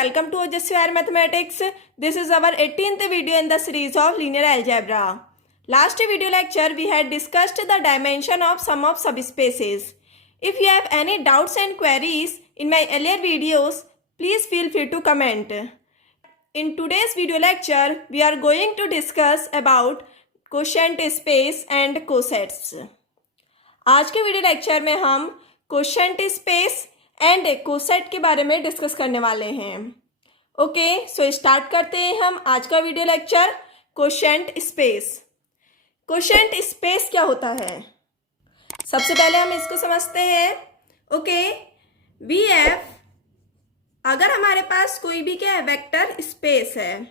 welcome to OJSVR Mathematics. This is our 18th video in the series of linear algebra. Last video lecture we had discussed the dimension of sum of subspaces. If you have any doubts and queries in my earlier videos, please feel free to comment. In today's video lecture, we are going to discuss about quotient space and cosets. आज के video lecture में हम quotient space and coset के बारे में discuss करने वाले हैं। ओके, सो स्टार्ट करते हैं हम आज का video lecture. Quotient space. Quotient space क्या होता है? सबसे पहले हम इसको समझते हैं। ओके, वी एफ, अगर हमारे पास कोई भी क्या है, वेक्टर स्पेस है,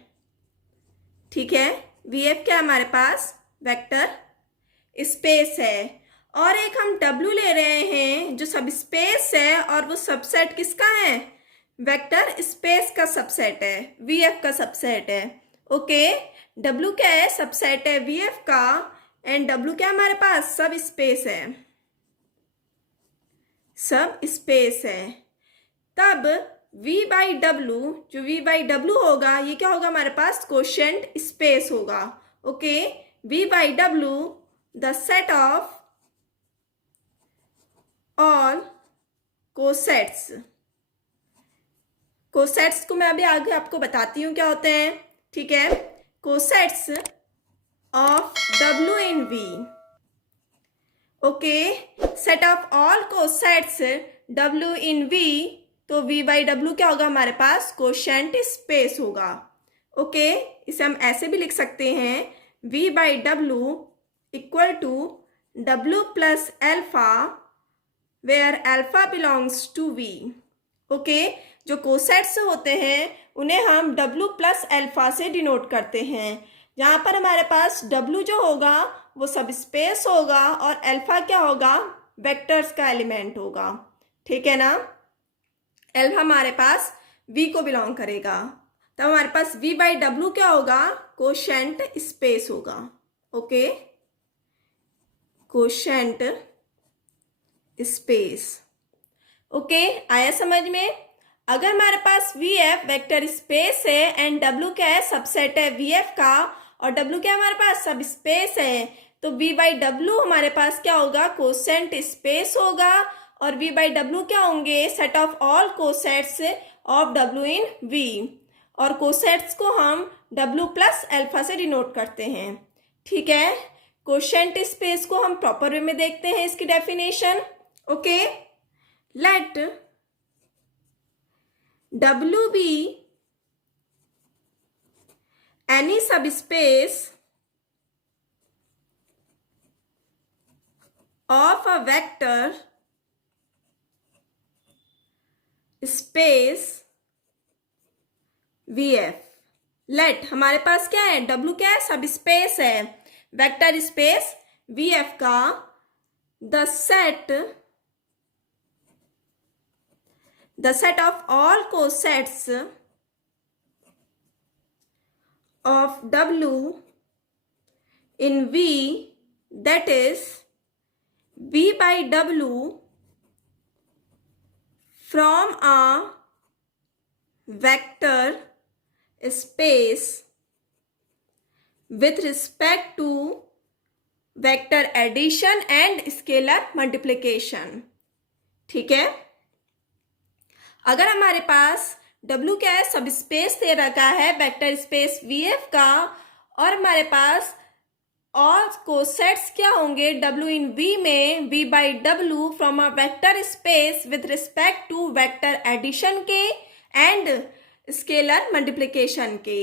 ठीक है, वी एफ क्या हमारे पास वेक्टर स्पेस है, और एक हम W ले रहे हैं जो सब स्पेस है, और वो सबसेट किसका है? वेक्टर स्पेस का सबसेट है, VF का सबसेट है। ओके, W क्या है? सबसेट है VF का, एंड W क्या हमारे पास? सब स्पेस है, सब स्पेस है। तब V बाई W, जो V बाई W होगा, ये क्या होगा हमारे पास? क्वोशिएंट स्पेस होगा। Okay, V by W the set of all cosets. Cosets को मैं अभी आगे आपको बताती हूँ क्या होते हैं, ठीक है। Cosets of W in V। Okay, set of all cosets W in V, तो V बाई W क्या होगा हमारे पास? क्वोशिएंट स्पेस होगा। ओके, इसे हम ऐसे भी लिख सकते हैं, V by W equal to W plus alpha where alpha belongs to V। Okay, जो कोसेट्स होते हैं उन्हें हम W प्लस अल्फा से डिनोट करते हैं, जहाँ पर हमारे पास W जो होगा वो सब स्पेस होगा और अल्फा क्या होगा? वेक्टर्स का एलिमेंट होगा, ठीक है ना। अल्फा हमारे पास V को बिलोंग करेगा, तब हमारे पास V बाई W क्या होगा? क्वोशिएंट स्पेस होगा। Okay, quotient space. ओके, आया समझ में? अगर हमारे पास VF वेक्टर स्पेस है एंड W क्या है? सबसेट है VF का, और W क्या हमारे पास? सब स्पेस है, तो V बाई W हमारे पास क्या होगा? क्वोशिएंट स्पेस होगा, और V बाई W क्या होंगे? Set of all cosets of W in V, और कोसेट्स को हम W प्लस अल्फा से डिनोट करते हैं, ठीक है। क्वोशिएंट स्पेस को हम प्रॉपर वे में देखते हैं, इसकी definition. Okay, let W be any subspace of a vector space VF। Let हमारे पास क्या है? W क्या है? सब स्पेस है, वेक्टर स्पेस VF का, the set of all cosets of W in V, that is V by W from a vector space with respect to vector addition and scalar multiplication, ठीक है। अगर हमारे पास W क्या है? सब स्पेस दे रखा है, वेक्टर स्पेस VF का, और हमारे पास ऑल कोसेट्स क्या होंगे W इन V में? V by W from a vector space with respect to vector addition के एंड स्केलर मल्टीप्लिकेशन के।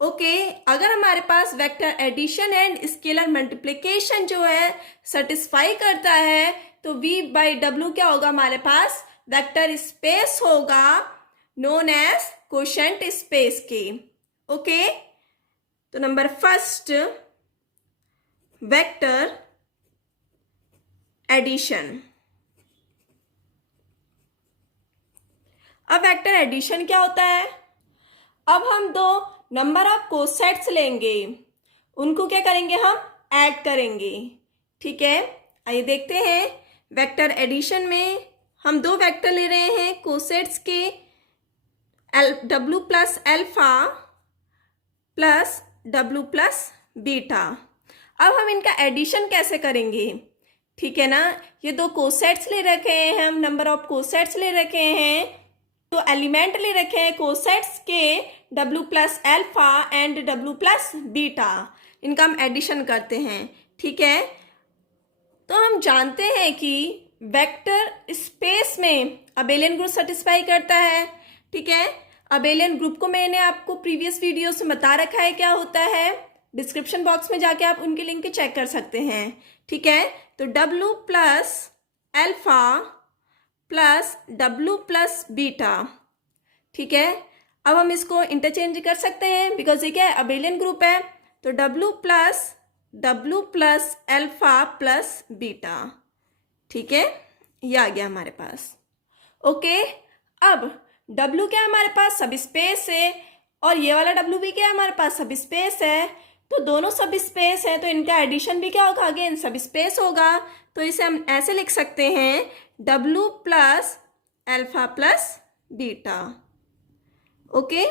ओके, अगर हमारे पास vector addition and scalar multiplication जो है सेटिस्फाई करता है, तो V बाई W क्या होगा हमारे पास? वेक्टर स्पेस होगा, नोन एज क्वोशिएंट स्पेस के। ओके, तो नंबर फर्स्ट, वेक्टर एडिशन। अब वेक्टर एडिशन क्या होता है? अब हम दो नंबर ऑफ कोसेट्स लेंगे, उनको क्या करेंगे? हम ऐड करेंगे, ठीक है। आइए देखते हैं, वेक्टर एडिशन में हम दो वेक्टर ले रहे हैं कोसेट्स के, W plus alpha plus W plus beta. अब हम इनका एडिशन कैसे करेंगे, ठीक है ना। ये दो कोसेट्स ले रखे हैं हम, नंबर ऑफ कोसेट्स ले रखे हैं, तो एलिमेंट ले रखे हैं कोसेट्स के W plus alpha and W plus beta. इनका हम एडिशन करते हैं, ठीक है। तो हम जानते हैं कि वेक्टर स्पेस में अबेलियन ग्रुप सेटिस्फाई करता है, ठीक है। अबेलियन ग्रुप को मैंने आपको प्रीवियस वीडियोस में बता रखा है क्या होता है, डिस्क्रिप्शन बॉक्स में जाके आप उनके लिंक चेक कर सकते हैं, ठीक है। तो W plus alpha plus W plus beta, ठीक है। अब हम इसको इंटरचेंज कर सकते हैं बिकॉज ये क्या है, अबेलियन ग्रुप है। तो W plus alpha plus beta, ठीक है, ये आ गया हमारे पास। ओके, अब W क्या है हमारे पास, सब स्पेस है, और ये वाला W भी क्या है हमारे पास, सब स्पेस है। तो दोनों सब स्पेस है, तो इनका एडिशन भी क्या होगा, अगेन सब स्पेस होगा। तो इसे हम ऐसे लिख सकते हैं W plus alpha plus beta. Okay,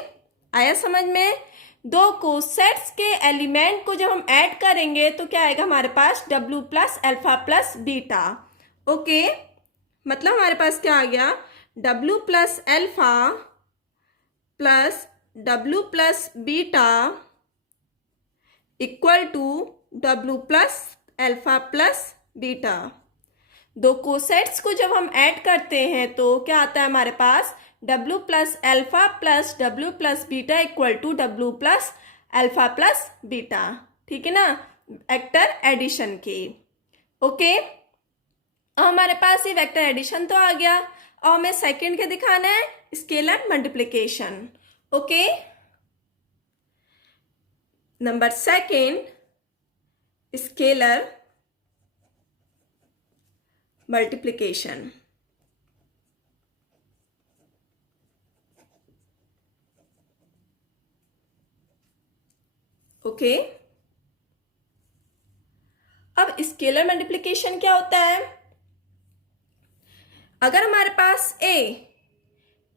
आया समझ में। दो कोसेट्स के एलिमेंट को जब हम ऐड करेंगे तो क्या आएगा हमारे पास, W plus alpha plus beta. Okay, मतलब हमारे पास क्या आ गया, W plus alpha plus W plus beta equal to W plus alpha plus beta. दो कोसेट्स को जब हम ऐड करते हैं तो क्या आता है हमारे पास, W plus alpha plus W plus beta equal to W plus alpha plus beta, ठीक है ना, वेक्टर एडिशन के। ओके, अब हमारे पास ये वेक्टर एडिशन तो आ गया। और हमें सेकंड क्या दिखाना है, scalar multiplication. Okay, number second, scalar multiplication. Okay, अब स्केलर मल्टीप्लिकेशन क्या होता है, अगर हमारे पास ए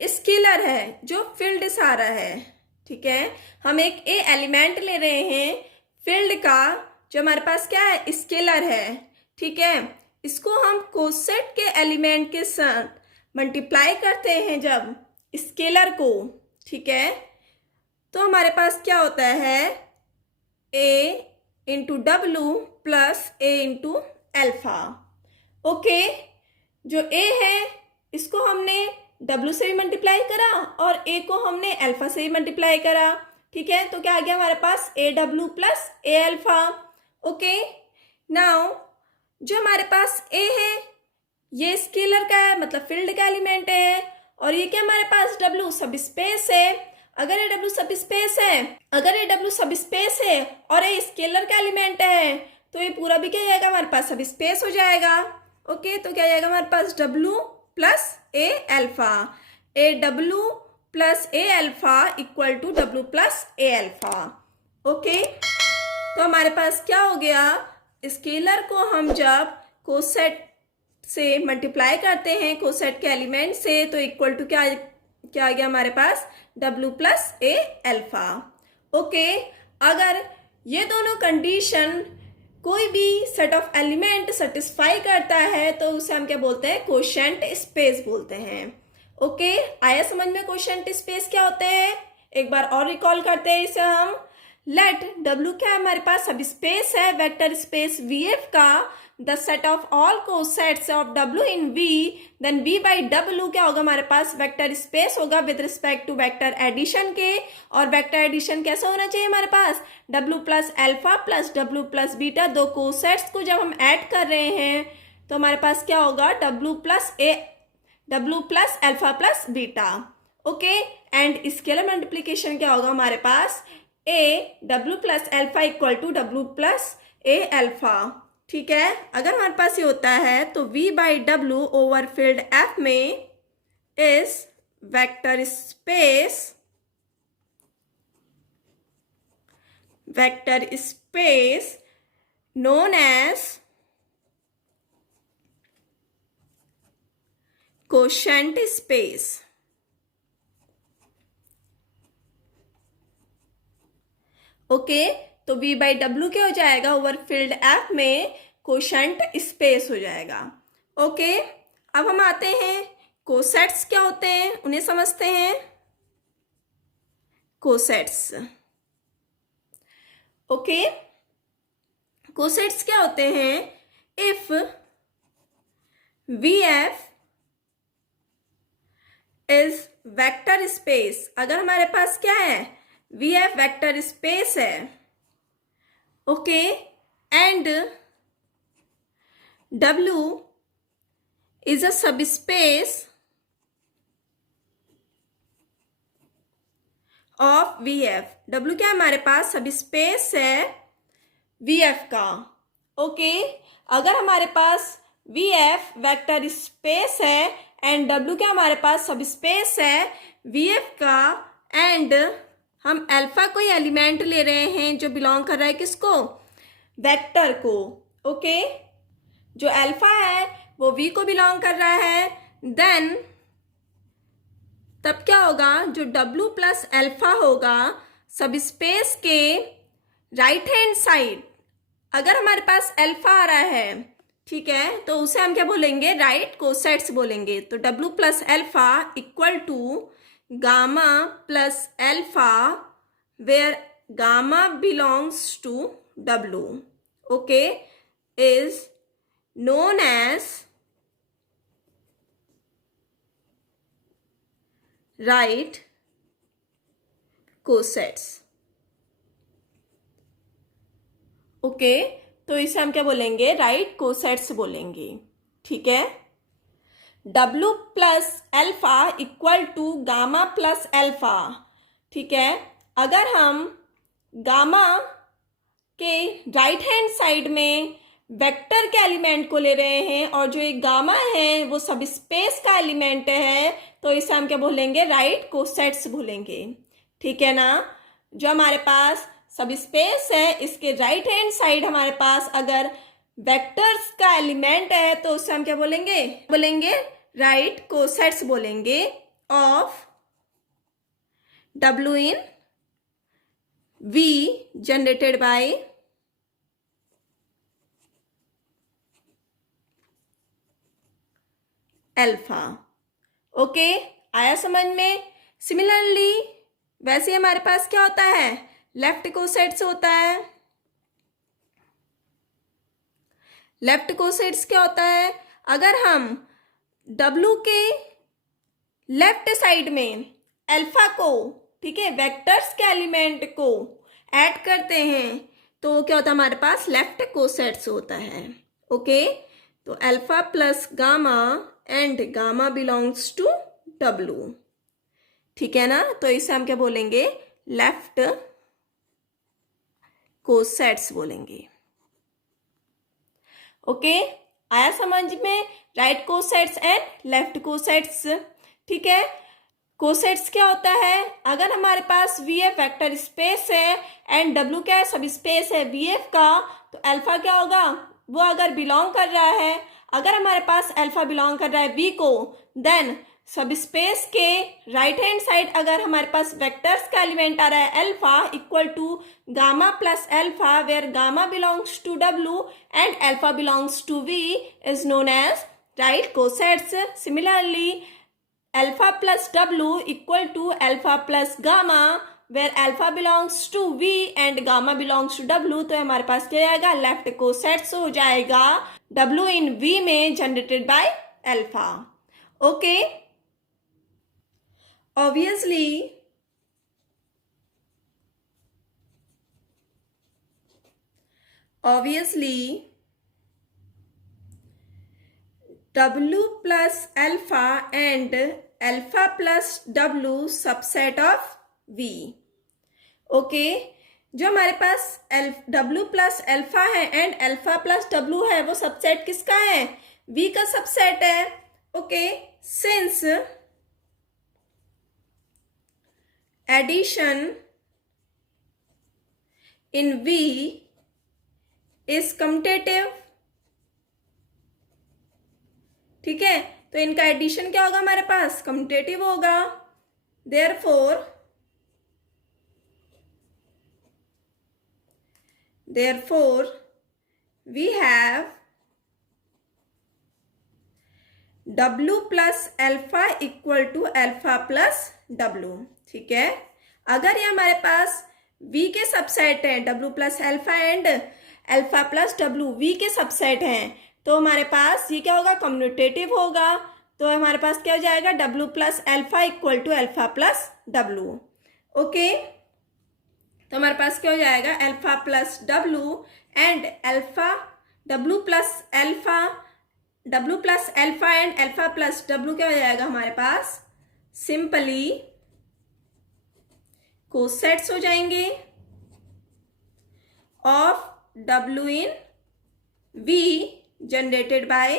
स्केलर है जो फील्ड से आ रहा है, ठीक है, हम एक ए एलिमेंट ले रहे हैं फील्ड का जो हमारे पास क्या है, स्केलर है, ठीक है। इसको हम कोसेट के एलिमेंट के साथ मल्टीप्लाई करते हैं जब स्केलर को, ठीक है, तो हमारे पास क्या होता है, ए इंटू W प्लस ए इंटू अल्फा। ओके, जो ए है इसको हमने W से भी मल्टीप्लाई करा और ए को हमने अल्फा से भी मल्टीप्लाई करा, ठीक है। तो क्या आ गया हमारे पास, AW plus a alpha. Okay, now जो हमारे पास ए है ये स्केलर का है, मतलब फील्ड का एलिमेंट है, और ये क्या हमारे पास W सब स्पेस है। अगर ये W सब स्पेस है और ये स्केलर का एलिमेंट है तो ये पूरा भी क्या जाएगा हमारे पास, सब स्पेस हो जाएगा। ओके, तो क्या जाएगा हमारे पास, W plus a alpha, AW plus a alpha equal to W plus a alpha. Okay, तो हमारे पास क्या हो गया, स्केलर को हम जब कोसेट से मल्टीप्लाई करते हैं कोसेट के एलिमेंट से तो इक्वल टू क्या आ गया हमारे पास, W plus a alpha. Okay, अगर ये दोनों कंडीशन कोई भी सेट ऑफ एलिमेंट सेटिस्फाई करता है तो उसे हम क्या बोलते हैं, कोशेंट स्पेस बोलते हैं। ओके, आया समझ में कोशेंट स्पेस क्या होते हैं, एक बार और रिकॉल करते हैं इसे हम। लेट W क्या हमारे पास, सब स्पेस है, वेक्टर स्पेस VF का the set of all cosets of W in V, then V by W क्या होगा हमारे पास, वेक्टर स्पेस होगा with respect to vector addition के। और वेक्टर एडिशन कैसा होना चाहिए हमारे पास, W plus alpha plus W plus beta, दो कोसेट्स को जब हम ऐड कर रहे हैं तो हमारे पास क्या होगा, W plus alpha plus beta. Okay, and scalar multiplication क्या होगा हमारे पास, W plus alpha equal to W plus a alpha, ठीक है। अगर हमारे पास ये होता है तो V by W over field F में इस vector space known as quotient space। Okay, तो V बाई W क्या हो जाएगा, ओवर फील्ड F में कोशेंट स्पेस हो जाएगा। ओके, अब हम आते हैं कोसेट्स क्या होते हैं, उन्हें समझते हैं। कोसेट्स, ओके, कोसेट्स क्या होते हैं, if VF is vector space, अगर हमारे पास क्या है, VF वेक्टर स्पेस है, okay, and W is a subspace of VF, W क्या हमारे पास सबस्पेस है VF का। ओके, अगर हमारे पास VF वेक्टर स्पेस है एंड W क्या हमारे पास सबस्पेस है VF का, एंड हम अल्फा कोई एलिमेंट ले रहे हैं जो बिलोंग कर रहा है किसको, वेक्टर को। ओके, जो अल्फा है वो V को बिलोंग कर रहा है, देन तब क्या होगा, जो W प्लस अल्फा होगा सबस्पेस के राइट हैंड साइड, अगर हमारे पास अल्फा आ रहा है, ठीक है, तो उसे हम क्या बोलेंगे, राइट कोसेट्स बोलेंगे। तो W plus alpha equal to gamma plus alpha where gamma belongs to W, okay, is known as right cosets। Okay, तो इसे हम क्या बोलेंगे, राइट कोसेट्स बोलेंगे। ठीक है, W plus alpha equal to gamma plus alpha. ठीक है, अगर हम गामा के राइट हैंड साइड में वेक्टर के एलिमेंट को ले रहे हैं और जो एक गामा है वो सब स्पेस का एलिमेंट है, तो इसे हम क्या बोलेंगे, राइट कोसेट्स बोलेंगे। ठीक है ना, जो हमारे पास सब स्पेस है इसके राइट हैंड साइड हमारे पास अगर वेक्टर्स का एलिमेंट है तो उसे हम क्या बोलेंगे राइट कोसेट्स बोलेंगे of W in V generated by alpha. Okay, आया समझ में। सिमिलरली वैसे हमारे पास क्या होता है, लेफ्ट कोसेट्स होता है। लेफ्ट कोसेट्स क्या होता है, अगर हम W के लेफ्ट साइड में अल्फा को, ठीक है, वेक्टर्स के एलिमेंट को ऐड करते हैं तो क्या होता है, हमारे पास लेफ्ट कोसेट्स होता है। ओके, तो alpha plus gamma and gamma belongs to W। ठीक है ना, तो इसे हम क्या बोलेंगे, लेफ्ट कोसेट्स बोलेंगे। ओके, आया समझ में, right cosets and left cosets. ठीक है, कोसेट्स क्या होता है, अगर हमारे पास VF वेक्टर स्पेस है एंड W क्या है, सब स्पेस है VF का, तो अल्फा क्या होगा, वो अगर बिलोंग कर रहा है, अगर हमारे पास अल्फा बिलोंग कर रहा है V को, देन सब स्पेस के राइट हैंड साइड अगर हमारे पास वेक्टर्स का एलिमेंट आ रहा है alpha equal to gamma plus alpha where gamma belongs to W and alpha belongs to V is known as right cosets. Similarly alpha plus W equal to alpha plus gamma where alpha belongs to V and gamma belongs to W, तो हमारे पास क्या आएगा, left cosets हो जाएगा W in V में generated by alpha. Okay, obviously W plus alpha and alpha plus W subset of V। Okay, जो हमारे पास W प्लस अल्फा है एंड अल्फा प्लस W है वो सबसेट किसका है, V का सबसेट है। Okay, since addition in V is commutative. ठीक है, तो इनका एडिशन क्या होगा, हमारे पास कम्यूटेटिव होगा। Therefore therefore we have W plus alpha equal to alpha plus W। ठीक है, अगर ये हमारे पास V के सबसेट हैं, W plus alpha and alpha plus W V के सबसेट हैं, तो हमारे पास ये क्या होगा, कम्यूटेटिव होगा। तो हमारे पास क्या हो जाएगा, W plus alpha equal to alpha plus W। Okay, तो हमारे पास क्या हो जाएगा, alpha plus W and alpha W plus alpha and alpha plus W क्या हो जाएगा हमारे पास, सिंपली कोसेट्स हो जाएंगे of W in V generated by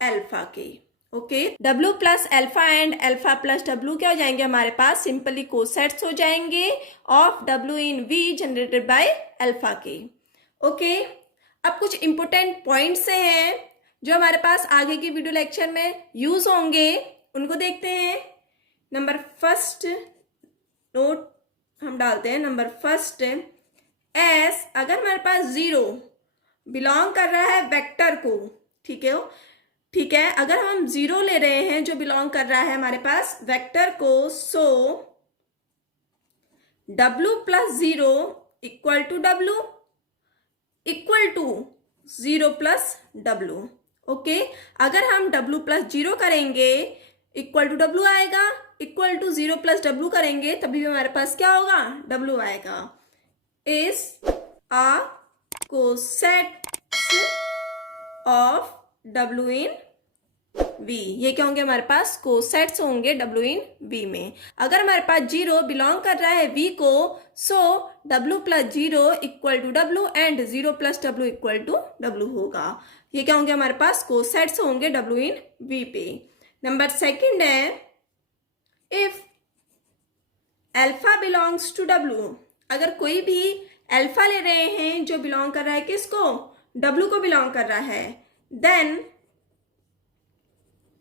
alpha के। Okay, W plus alpha and alpha plus W क्या हो जाएंगे हमारे पास, सिंपली कोसेट्स हो जाएंगे of W in V generated by alpha के। ओके, अब कुछ इंपोर्टेंट पॉइंट्स हैं जो हमारे पास आगे की वीडियो लेक्चर में यूज होंगे, उनको देखते हैं। नंबर फर्स्ट नोट हम डालते हैं, नंबर फर्स्ट, एस अगर हमारे पास 0 बिलोंग कर रहा है वेक्टर को, ठीक है, अगर हम 0 ले रहे हैं जो बिलोंग कर रहा है हमारे पास वेक्टर को, so W plus 0 equal to W equal to 0 plus W। Okay, अगर हम W प्लस 0 करेंगे इक्वल टू W आएगा, इक्वल टू 0 प्लस W करेंगे तभी हमारे पास क्या होगा, W आएगा। Is a cosets of W in V, ये क्या होंगे हमारे पास, कोसेट्स होंगे W इन V में। अगर हमारे पास 0 बिलोंग कर रहा है V को, so W plus 0 equal to W and 0 plus W equal to W होगा। ये क्या होंगे हमारे पास, कोसेट्स होंगे W इन V पे। नंबर सेकंड है, if alpha belongs to W, अगर कोई भी अल्फा ले रहे हैं जो बिलोंग कर रहा है किसको, W को बिलोंग कर रहा है, then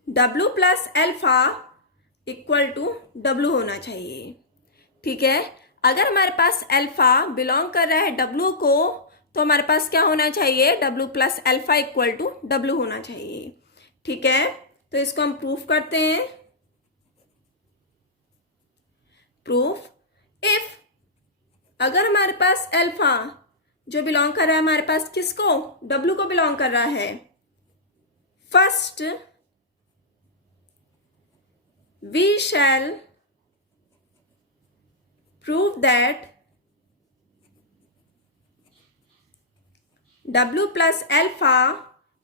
W plus alpha equal to W होना चाहिए। ठीक है, अगर हमारे पास अल्फा बिलोंग कर रहा है W को, तो हमारे पास क्या होना चाहिए, W plus alpha equal to W होना चाहिए। ठीक है, तो इसको हम प्रूफ करते हैं। प्रूफ, इफ अगर हमारे पास अल्फा जो बिलोंग कर रहा है हमारे पास किसको, W को बिलोंग कर रहा है, first we shall prove that W plus alpha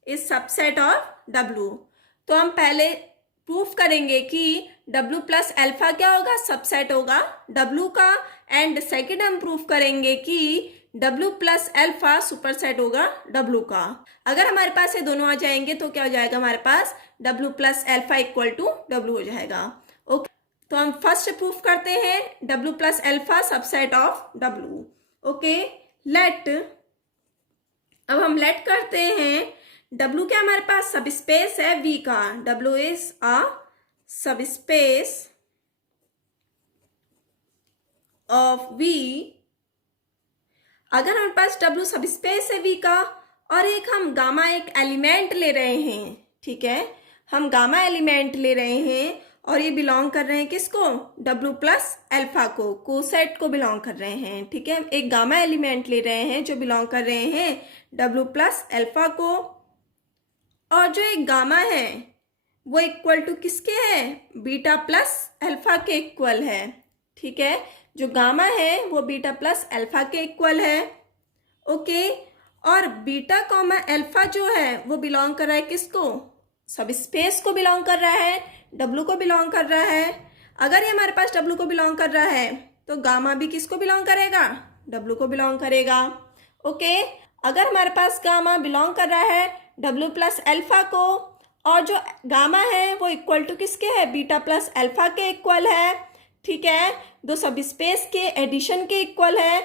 is subset of W। तो हम पहले प्रूफ करेंगे कि W प्लस अल्फा क्या होगा, सबसेट होगा W का, एंड सेकेंड हम प्रूफ करेंगे कि W प्लस अल्फा सुपरसेट होगा W का। अगर हमारे पास ये दोनों आ जाएंगे तो क्या हो जाएगा हमारे पास, W plus alpha equal to W हो जाएगा। ओके, तो हम फर्स्ट प्रूफ करते हैं W plus alpha subset of W। Okay, let, अब हम लेट करते हैं, W क्या हमारे पास सब स्पेस है V का, W इज अ सब स्पेस ऑफ V। अगर हमारे पास W सब स्पेस है V का, और एक हम गामा एक एलिमेंट ले रहे हैं, ठीक है, हम गामा एलिमेंट ले रहे हैं और ये बिलोंग कर रहे हैं किसको, W प्लस अल्फा को, कोसेट को बिलोंग कर रहे हैं। ठीक है, एक गामा एलिमेंट ले रहे हैं जो बिलोंग कर रहे हैं W प्लस अल्फा को, और जो एक गामा है वो इक्वल टू किसके है, बीटा प्लस अल्फा के इक्वल है। ठीक है, जो गामा है वो बीटा प्लस अल्फा के इक्वल है। ओके, और बीटा कॉमा अल्फा जो है वो बिलोंग कर रहा है किसको, सब स्पेस को बिलोंग कर रहा है, W को बिलोंग कर रहा है। अगर ये हमारे पास W को बिलोंग कर रहा है तो गामा भी किसको बिलोंग करेगा, W को बिलोंग करेगा। ओके, अगर हमारे पास गामा बिलोंग कर रहा है W प्लस अल्फा को, और जो गामा है वो इक्वल टू किसके है, बीटा प्लस अल्फा के इक्वल है। ठीक है, दो सब स्पेस के एडिशन के इक्वल है,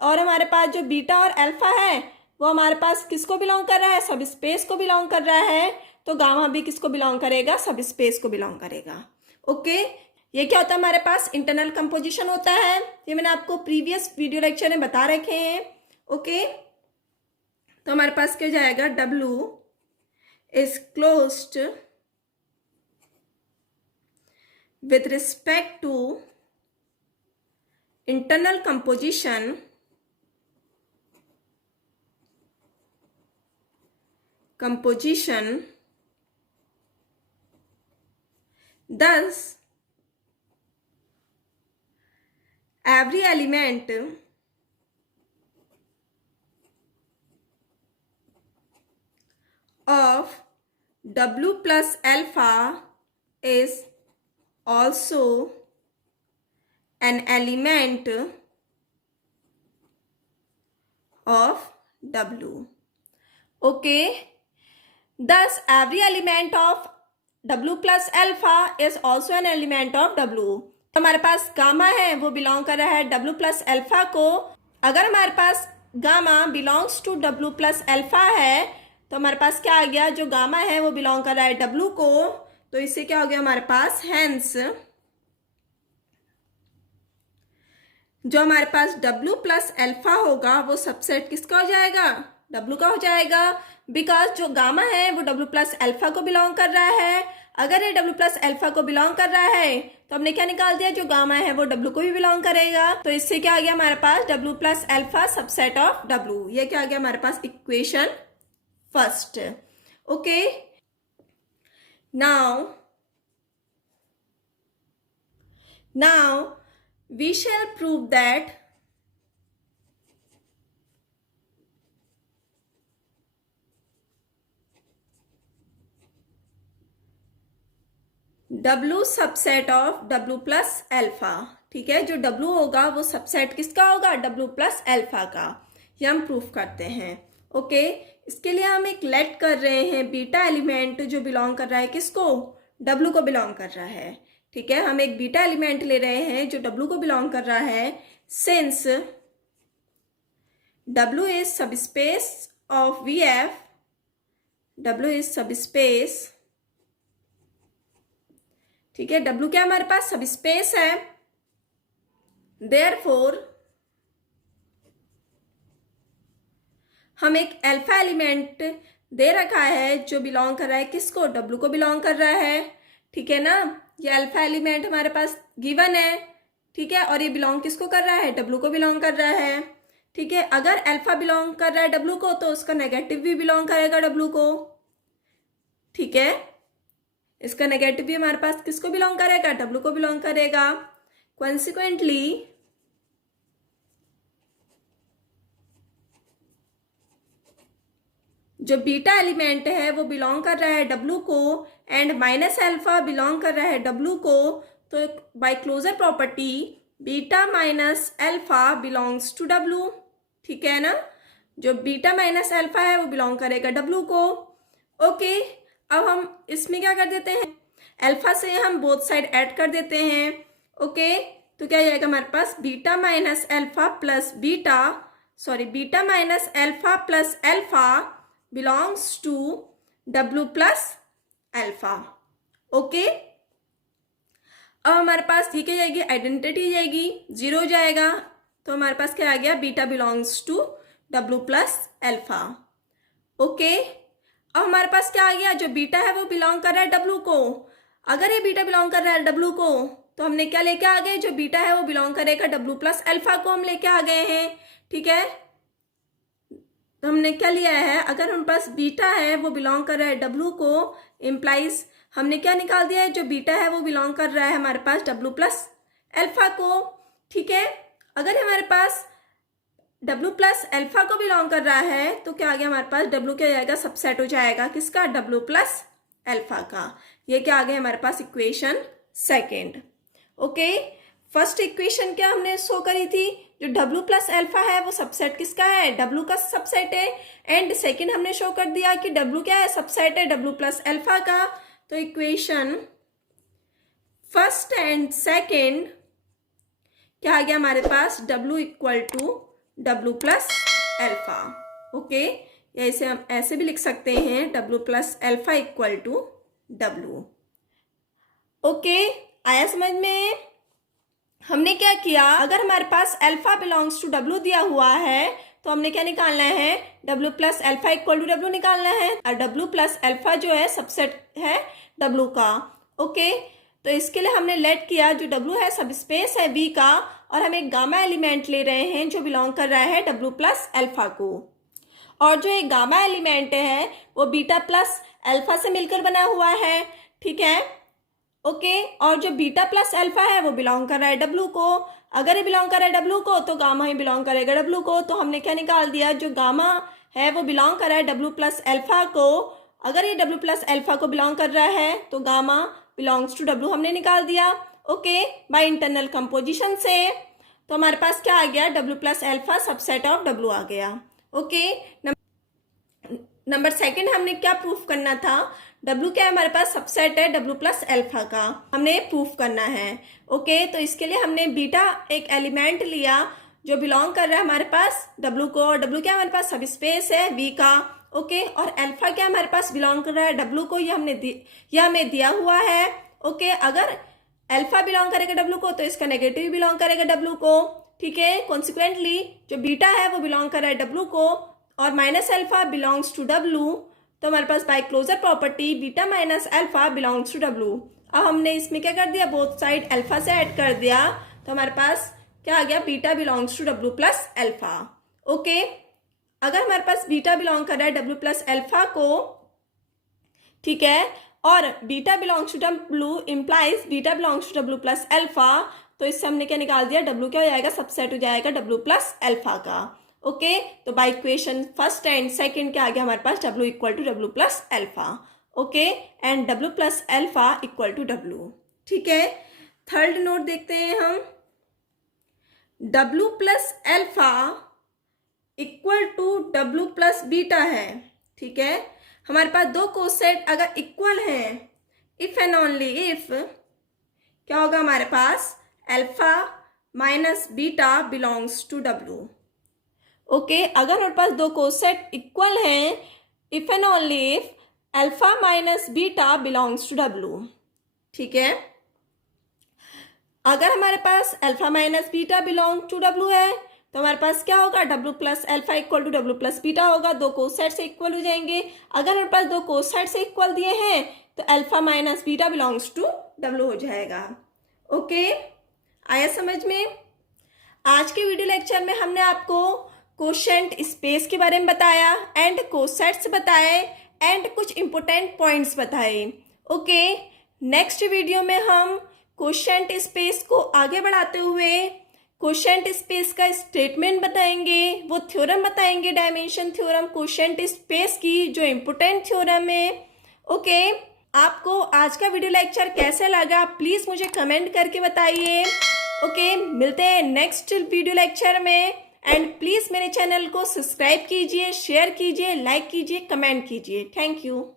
और हमारे पास जो बीटा और अल्फा है वो हमारे पास किसको बिलोंग कर रहा है, सब स्पेस को बिलोंग कर रहा है, तो गामा भी किसको बिलोंग करेगा, सब स्पेस को बिलोंग करेगा। ओके, ये क्या होता है हमारे पास, इंटरनल कंपोजिशन होता है। ये मैंने आपको प्रीवियस वीडियो लेक्चर में बता रखे हैं। ओके, तो हमारे पास क्या हो जाएगा, W is closed with respect to internal composition thus every element of W plus alpha is also an element of W. Okay, thus every element of W plus alpha is also an element of W. तो हमारे पास gamma है वो belong कर रहा है W plus alpha को। अगर हमारे पास gamma belongs to W plus alpha है तो हमारे पास क्या आ गया, जो गामा है वो बिलोंग कर रहा है W को, तो इससे क्या हो गया हमारे पास, हेंस जो हमारे पास W प्लस अल्फा होगा वो सबसेट किसका हो जाएगा, W का हो जाएगा। बिकॉज जो गामा है वो W प्लस अल्फा को बिलोंग कर रहा है। अगर ये W प्लस अल्फा को बिलोंग कर रहा है तो हमने क्या निकाल दिया, जो गामा है वो W को भी बिलोंग करेगा। तो इससे क्या आ गया हमारे पास, W plus alpha subset of W। ये क्या आ गया हमारे पास, equation first. Okay, now we shall prove that W subset of W plus alpha. ठीक है, जो W होगा वो सबसेट किसका होगा, W प्लस अल्फा का। ये हम प्रूफ करते हैं। ओके, इसके लिए हम एक लेट कर रहे हैं बीटा एलिमेंट जो बिलोंग कर रहा है किसको, W को बिलोंग कर रहा है। ठीक है, हम एक बीटा एलिमेंट ले रहे हैं जो W को बिलोंग कर रहा है। Since W is subspace of VF, W is subspace, ठीक है, W क्या हमारे पास सबस्पेस है। देयरफॉर हम एक अल्फा एलिमेंट दे रखा है जो बिलोंग कर रहा है किसको, W को बिलोंग कर रहा है। ठीक है ना, ये अल्फा एलिमेंट हमारे पास गिवन है। ठीक है, और ये बिलोंग किसको कर रहा है, W को बिलोंग कर रहा है। ठीक है, अगर अल्फा बिलोंग कर रहा है W को तो उसका नेगेटिव भी बिलोंग करेगा W को। ठीक है, इसका नेगेटिव भी हमारे पास किसको बिलोंग करेगा, W को बिलोंग करेगा। कॉन्सिक्वेंटली जो बीटा एलिमेंट है वो बिलोंग कर रहा है W को एंड माइनस अल्फा बिलोंग कर रहा है W को। तो by closure property beta minus alpha belongs to W। ठीक है ना, जो बीटा माइनस अल्फा है वो बिलोंग करेगा W को। ओके, अब हम इसमें क्या कर देते हैं, अल्फा से हम बोथ साइड ऐड कर देते हैं। ओके, तो क्या जाएगा हमारे पास, beta minus alpha plus beta minus alpha plus alpha belongs to W plus alpha। Okay, अब हमारे पास ये क्या जाएगी, आइडेंटिटी जाएगी, 0 जाएगा। तो हमारे पास क्या आ गया, beta belongs to W plus alpha. Okay, अब हमारे पास क्या आ गया, जो बीटा है वो बिलोंग कर रहा है W को। अगर ये बीटा बिलोंग कर रहा है W को तो हमने क्या लेके आ गए, जो बीटा है वो बिलोंग करेगा W प्लस अल्फा को हम लेके आ गए हैं। ठीक है, तो हमने क्या लिया है, अगर हमारे पास बीटा है वो बिलोंग कर रहा है W को, इम्प्लाइज हमने क्या निकाल दिया है, जो बीटा है वो बिलोंग कर रहा है हमारे पास W प्लस अल्फा को। ठीक है, अगर हमारे पास W प्लस अल्फा को बिलोंग कर रहा है तो क्या आ गया हमारे पास, W क्या जाएगा, सबसेट हो जाएगा किसका, W प्लस अल्फा का। ये क्या आ गया हमारे पास, equation second. Okay, first equation क्या हमने शो करी थी, जो W प्लस अल्फा है वो सबसेट किसका है, W का सबसेट है। एंड सेकंड हमने शो कर दिया कि W क्या है, सबसेट है W प्लस अल्फा का। तो इक्वेशन फर्स्ट एंड सेकंड क्या आ गया हमारे पास, W equal to W plus alpha. Okay, या इसे हम ऐसे भी लिख सकते हैं, W plus alpha equal to W। Okay, आया समझ में? हमने क्या किया, अगर हमारे पास अल्फा बिलोंग्स टू डब्ल्यू दिया हुआ है तो हमने क्या निकालना है, W plus alpha equal to W निकालना है, और डब्ल्यू प्लस अल्फा जो है सबसेट है डब्ल्यू का। ओके, तो इसके लिए हमने लेट किया जो डब्ल्यू है सब स्पेस है वी का, और हम एक गामा एलिमेंट ले रहे हैं जो बिलोंग कर रहा है डब्ल्यू प्लस अल्फा को, और जो एक गामा एलिमेंट है वो बीटा प्लस अल्फा से मिलकर बना हुआ है। ठीक है, ओके, और जो बीटा प्लस अल्फा है वो बिलोंग कर रहा है डब्ल्यू को। अगर ये बिलोंग कर रहा है डब्ल्यू को तो गामा ही बिलोंग करेगा डब्ल्यू को। तो हमने क्या निकाल दिया, जो गामा है वो बिलोंग कर रहा है डब्ल्यू प्लस अल्फा को। अगर ये डब्ल्यू प्लस अल्फा को बिलोंग कर रहा है तो गामा बिलोंग्स टू डब्ल्यू हमने निकाल दिया। ओके, बाय इंटरनल कंपोजिशन से। तो हमारे पास क्या आ गया, W plus alpha subset of W आ गया। ओके, नंबर सेकंड हमने क्या प्रूफ करना था, डब्ल्यू क्या है हमारे पास सबसेट है डब्ल्यू प्लस अल्फा का, हमने प्रूफ करना है। ओके, तो इसके लिए हमने बीटा एक एलिमेंट लिया जो बिलोंग कर रहा है हमारे पास डब्ल्यू को। डब्ल्यू क्या हमारे पास सब स्पेस है वी का। ओके, और अल्फा क्या हमारे पास बिलोंग कर रहा है डब्ल्यू को, ये हमें दिया हुआ है। ओके, अगर अल्फा बिलोंग करेगा डब्ल्यू को तो इसका नेगेटिव बिलोंग करेगा डब्ल्यू को। ठीक है, कॉन्सिक्वेंटली जो बीटा है वो बिलोंग कर रहा है डब्ल्यू को, और minus alpha belongs to W. तो हमारे पास by closure property beta minus alpha belongs to W. अब हमने इसमें क्या कर दिया, बोथ साइड अल्फा से ऐड कर दिया, तो हमारे पास क्या आ गया, beta belongs to W plus alpha. Okay, अगर हमारे पास बीटा बिलोंग कर रहा है डब्ल्यू प्लस अल्फा को, ठीक है, और beta belongs to W implies beta belongs to W plus alpha, तो इससे हमने क्या निकाल दिया, डब्ल्यू क्या हो जाएगा, सबसेट हो जाएगा डब्ल्यू प्लस अल्फा का। ओके, तो by equation first and second क्या आ गया हमारे पास, W equal to W plus alpha. Okay, and W plus alpha equal to W. ठीक है, थर्ड नोट देखते हैं हम, W plus alpha equal to W plus beta है। ठीक है, हमारे पास दो कोसेट अगर इक्वल हैं, इफ एंड ओनली इफ क्या होगा हमारे पास, alpha minus beta belongs to W. Okay, अगर हमारे पास दो कोसेट इक्वल हैं, if and only if alpha minus beta belongs to W. ठीक है, अगर हमारे पास alpha minus beta belong to W है तो हमारे पास क्या होगा, W plus alpha equal to W plus beta होगा, दो कोसेट से इक्वल हो जाएंगे। अगर हमारे पास दो कोसेट से इक्वल दिए हैं तो alpha minus beta belongs to W हो जाएगा। ओके, आया समझ में? आज के वीडियो लेक्चर में हमने आपको कोशेंट स्पेस के बारे में बताया, एंड कोसेट्स बताए, एंड कुछ इंपॉर्टेंट पॉइंट्स बताए। ओके, नेक्स्ट वीडियो में हम कोशेंट स्पेस को आगे बढ़ाते हुए कोशेंट स्पेस का स्टेटमेंट बताएंगे, वो थ्योरम बताएंगे, डायमेंशन थ्योरम कोशेंट स्पेस की, जो इम्पोर्टेंट थ्योरम है। ओके, आपको आज का वीडियो लेक्चर कैसे लगा प्लीज मुझे कमेंट करके बताइए। ओके, मिलते हैं नेक्स्ट वीडियो लेक्चर में, एंड प्लीज मेरे चैनल को सब्सक्राइब कीजिए, शेयर कीजिए, लाइक कीजिए, कमेंट कीजिए। Thank you.